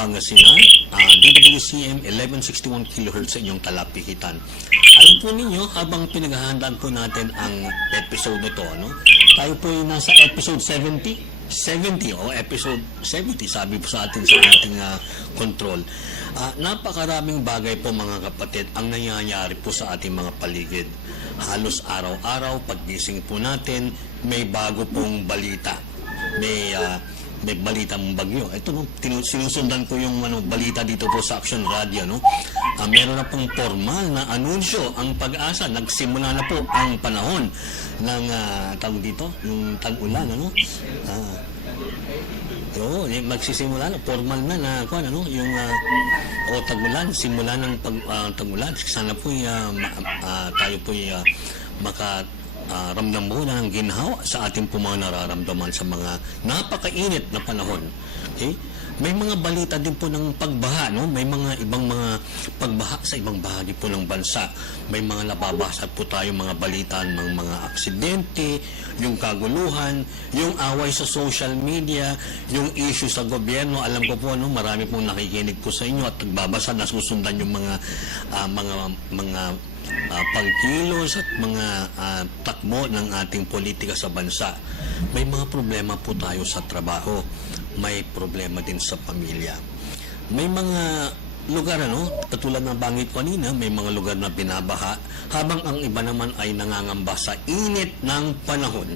Pangasinan, DWCM 1161 kHz sa inyong talapihitan. Alam po ninyo, habang pinaghahandaan po natin ang episode nito, no? Tayo po ay nasa episode 70 o episode 70, sabi po sa atin sa ating control. Napakaraming bagay po mga kapatid ang nangyayari po sa ating mga paligid. Halos araw-araw, paggising po natin, may bago pong balita. May balitang bagyo. Ito, no, sinusundan ko yung balita dito po sa Action Radio. No? Meron na pong formal na anunsyo ang Pag-asa. Nagsimula na po ang panahon ng tawag dito, yung tag-ulan. Ano? Magsisimula na, formal na yung tag-ulan, simula ng tag-ulan. Sana po tayo po ramdam mo na ng ginhawa sa ating mga nararamdaman sa mga napakainit na panahon. Okay? May mga balita din po ng pagbaha, no? May mga ibang mga pagbaha sa ibang bahagi po ng bansa. May mga nababasa po tayo mga balita ng mga aksidente, yung kaguluhan, yung away sa social media, yung issue sa gobyerno. Alam ko po, no, marami pong nakikinig po sa inyo at nagbabasa, nasusundan yung mga pagkilos at mga takbo ng ating politika sa bansa. May mga problema po tayo sa trabaho. May problema din sa pamilya. May mga lugar, katulad ng banggit kanina, may mga lugar na binabaha, habang ang iba naman ay nangangamba sa init ng panahon.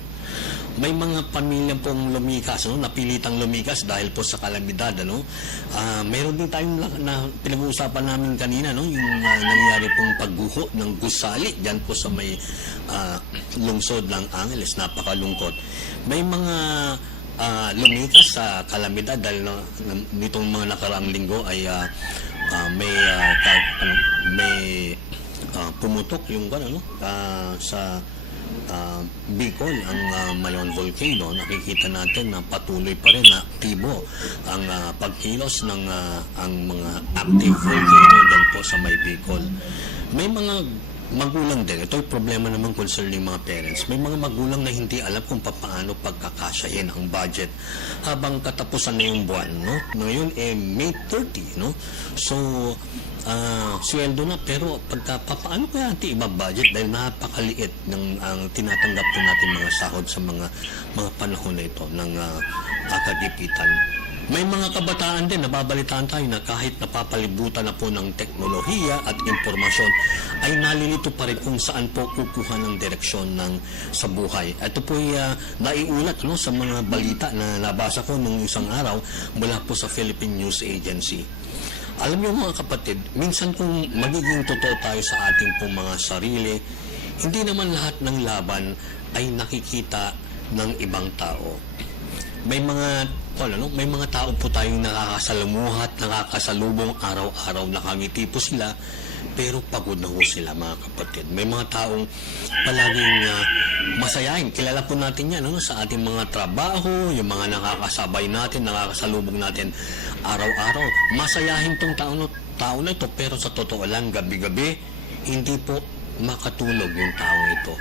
May mga pamilya pong lumikas, napilitang lumikas dahil po sa kalamidad. Meron din tayong na pinag-uusapan namin kanina, yung nangyari pong pagguho ng gusali dyan po sa may lungsod ng Angeles. Napakalungkot. May mga lumikas sa kalamidad dahil nitong mga nakaraang linggo ay may pumutok yung sa Bicol, ang Mayon Volcano. Nakikita natin na patuloy pa rin na aktibo ang pagkilos ng ang mga active volcano dyan po sa may Bicol. May mga magulang din. Ito ay problema naman concerning mga parents. May mga magulang na hindi alam kung paano pagkakasyahin ang budget habang katapusan na yung buwan. No? Ngayon, May 30. No? So, sweldo na, pero paano kaya natin ibabudget dahil napakaliit ng ang tinatanggap po natin mga sahod sa mga panahon na ito ng kagipitan. May mga kabataan din, nababalitaan tayo na kahit napapalibutan na po ng teknolohiya at informasyon, ay nalilito pa rin kung saan po kukuha ng direksyon sa buhay. Ito po ay naiulat sa mga balita na nabasa ko nung isang araw mula po sa Philippine News Agency. Alam niyo mga kapatid, minsan kung magiging totoo tayo sa ating pong mga sarili, hindi naman lahat ng laban ay nakikita ng ibang tao. May mga tao po tayong nakakasalamuhat, nakakasalubong araw-araw, nakangiti po sila, pero pagod na po sila mga kapatid. May mga taong palaging masayahin. Kilala po natin yan sa ating mga trabaho, yung mga nakakasabay natin, nakakasalubong natin araw-araw. Masayahin tong tao na ito, pero sa totoo lang, gabi-gabi, hindi po makatulog yung taong ito.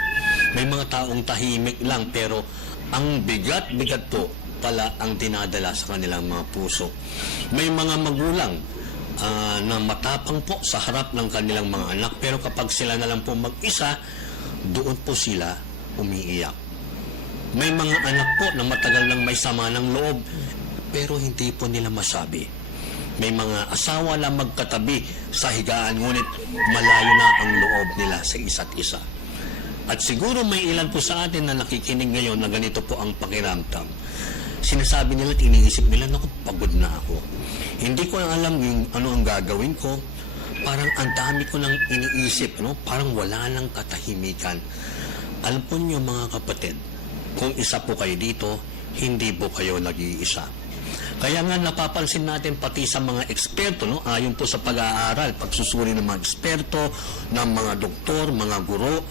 May mga taong tahimik lang, pero ang bigat-bigat po pala ang dinadala sa kanilang mga puso. May mga magulang na matapang po sa harap ng kanilang mga anak, pero kapag sila na lang po mag-isa, doon po sila umiiyak. May mga anak po na matagal nang may sama ng loob, pero hindi po nila masabi. May mga asawa na magkatabi sa higaan, ngunit malayo na ang loob nila sa isa't isa. At siguro may ilan po sa atin na nakikinig ngayon na ganito po ang pakiramdam. Sinasabi nila at iniisip nila, naku, pagod na ako. Hindi ko alam yung ano ang gagawin ko. Parang ang dami ko nang iniisip, parang wala nang katahimikan. Alam po niyo mga kapatid, kung isa po kayo dito, hindi po kayo nag-iisa. Kaya nga napapansin natin pati sa mga eksperto, ayon po sa pag-aaral, pagsusuri ng mga eksperto, ng mga doktor, mga guro,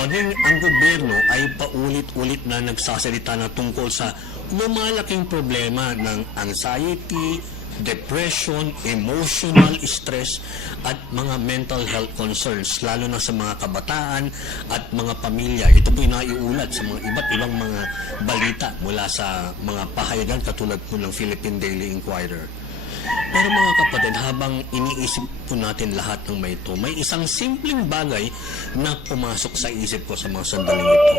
maging ang gobyerno ay paulit-ulit na nagsasalita na tungkol sa lumalaking problema ng anxiety, depression, emotional stress at mga mental health concerns, lalo na sa mga kabataan at mga pamilya. Ito po'y naiulat sa mga iba't ibang mga balita mula sa mga pahayagan katulad po ng Philippine Daily Inquirer. Pero mga kapatid, habang iniisip po natin lahat ng may ito, may isang simpleng bagay na pumasok sa isip ko sa mga sandaling ito.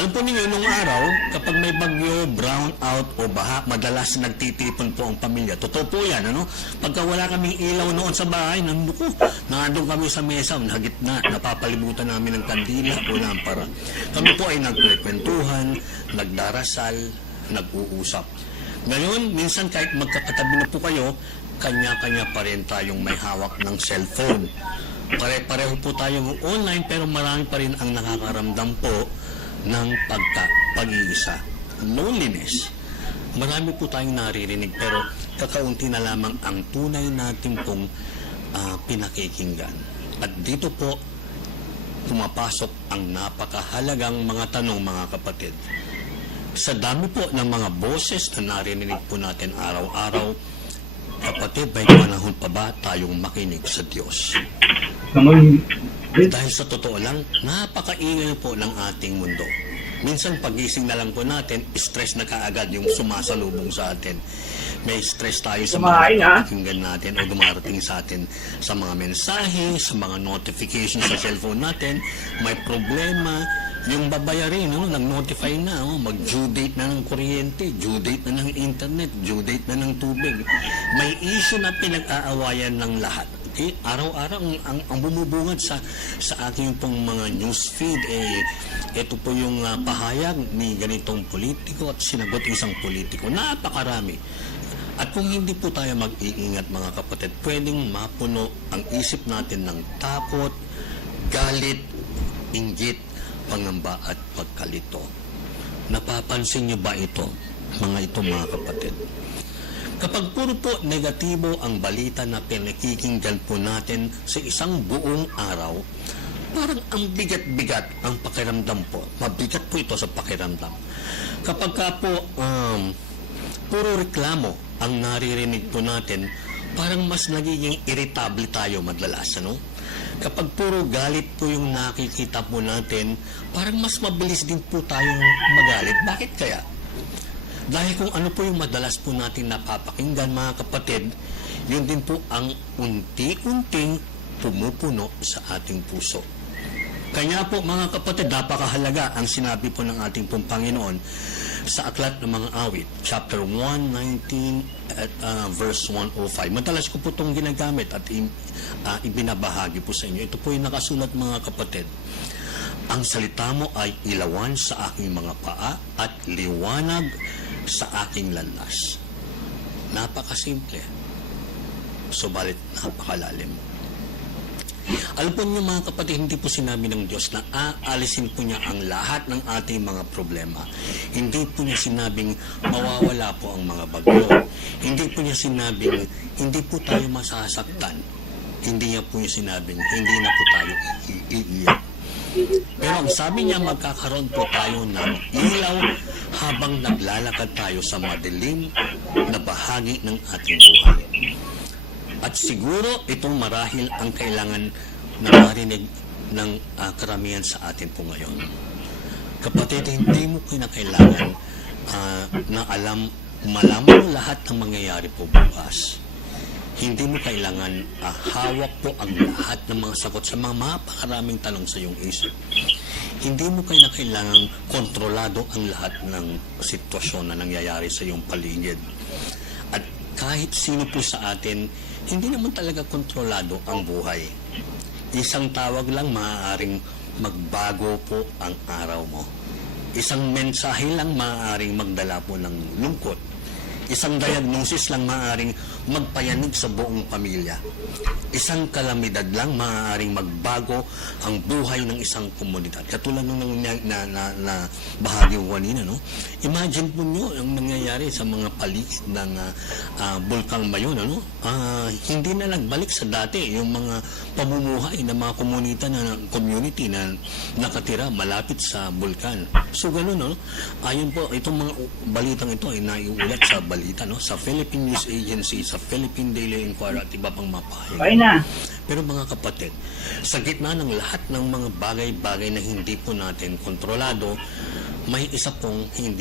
Alam po ninyo, nung araw, kapag may bagyo, brown out o baha, madalas nagtitipon po ang pamilya. Totoo po yan, ano? Pagka wala kaming ilaw noon sa bahay, nandun kami sa mesa, nagitna, napapalibutan namin ng kandila o lampara. Kami po ay nagkwentuhan, nagdarasal, nag-uusap. Ngayon, minsan kahit magkakatabi na po kayo, kanya-kanya pa rin tayong may hawak ng cellphone. Pare-pareho po tayong online, pero marami pa rin ang nakakaramdam po ng pag-iisa. Loneliness. Marami po tayong naririnig, pero kakaunti na lamang ang tunay natin pong pinakikinggan. At dito po, pumapasok ang napakahalagang mga tanong, mga kapatid. Sa dami po ng mga boses na narinig po natin araw-araw, kapatid, may panahon pa ba tayong makinig sa Diyos? Dahil sa totoo lang, napakaingay po ng ating mundo. Minsan pagising na lang po natin, stress na kaagad yung sumasalubong sa atin. May stress tayo sa mga napakinggan natin o dumarating sa atin sa mga mensahe, sa mga notifications sa cellphone natin. May problema, yung babayarin, nag-notify na, mag-due date na ng kuryente, due date na ng internet, due date na ng tubig. May issue na pinag-aawayan ng lahat. Okay? Araw-araw, ang bumubungad sa aking pong mga newsfeed, ito po yung pahayag ni ganitong politiko at sinagot isang politiko. Napakarami. At kung hindi po tayo mag-iingat, mga kapatid, pwedeng mapuno ang isip natin ng takot, galit, inggit, pangamba at pagkalito. Napapansin niyo ba ito, mga kapatid? Kapag puro po negatibo ang balita na pinakikinggan po natin sa isang buong araw, parang ang bigat-bigat ang pakiramdam po. Mabigat po ito sa pakiramdam. Kapag ka po puro reklamo ang naririnig po natin, parang mas nagiging irritable tayo madalas, ano? Kapag puro galit po yung nakikita po natin, parang mas mabilis din po tayong magalit. Bakit kaya? Dahil kung ano po yung madalas po natin napapakinggan, mga kapatid, yun din po ang unti-unting pumupuno sa ating puso. Kaya po, mga kapatid, napakahalaga ang sinabi po ng ating pong Panginoon sa Aklat ng Mga Awit, chapter 119 at verse 105. Madalas ko po itong ginagamit at ibinabahagi po sa inyo. Ito po yung nakasulat, mga kapatid. Ang salita mo ay ilawan sa aking mga paa at liwanag sa aking landas. Napakasimple. Subalit napakalalim. Alam po niyo, mga kapatid, hindi po sinabi ng Diyos na aalisin po niya ang lahat ng ating mga problema. Hindi po niya sinabing mawawala po ang mga bagyo. Hindi po niya sinabing hindi po tayo masasaktan. Hindi niya po niya sinabing hindi na po tayo iiyak. Pero ang sabi niya, magkakaroon po tayo ng ilaw habang naglalakad tayo sa madilim na bahagi ng ating buhay. At siguro itong marahil ang kailangan na marinig ng karamihan sa atin po ngayon. Kapatid, hindi mo kinakailangan na malaman lahat ng mangyayari po bukas. Hindi mo kailangan hawak po ang lahat ng mga sagot sa mga mapakaraming tanong sa iyong isip. Hindi mo kailangan kontrolado ang lahat ng sitwasyon na nangyayari sa iyong paligid. At kahit sino po sa atin, hindi naman talaga kontrolado ang buhay. Isang tawag lang maaaring magbago po ang araw mo. Isang mensahe lang maaaring magdala po ng lungkot. Isang diagnosis lang maaaring magpayanig sa buong pamilya. Isang kalamidad lang maaaring magbago ang buhay ng isang komunidad. Katulad ng na bahagi ko kanina, no? Imagine po nyo ang nangyayari sa mga paligid ng Bulkang Mayon, ano? Hindi na nagbalik sa dati yung mga pamumuhay ng mga community na nakatira malapit sa bulkan. So gano'n, no? Ayon po, itong mga balitang ito ay naiulat sa balita, no? Sa Philippine News Agency, sa Philippine Daily Inquirer at iba pang mapahayag. Pero mga kapatid, sa gitna ng lahat ng mga bagay-bagay na hindi po natin kontrolado, may isa pong hindi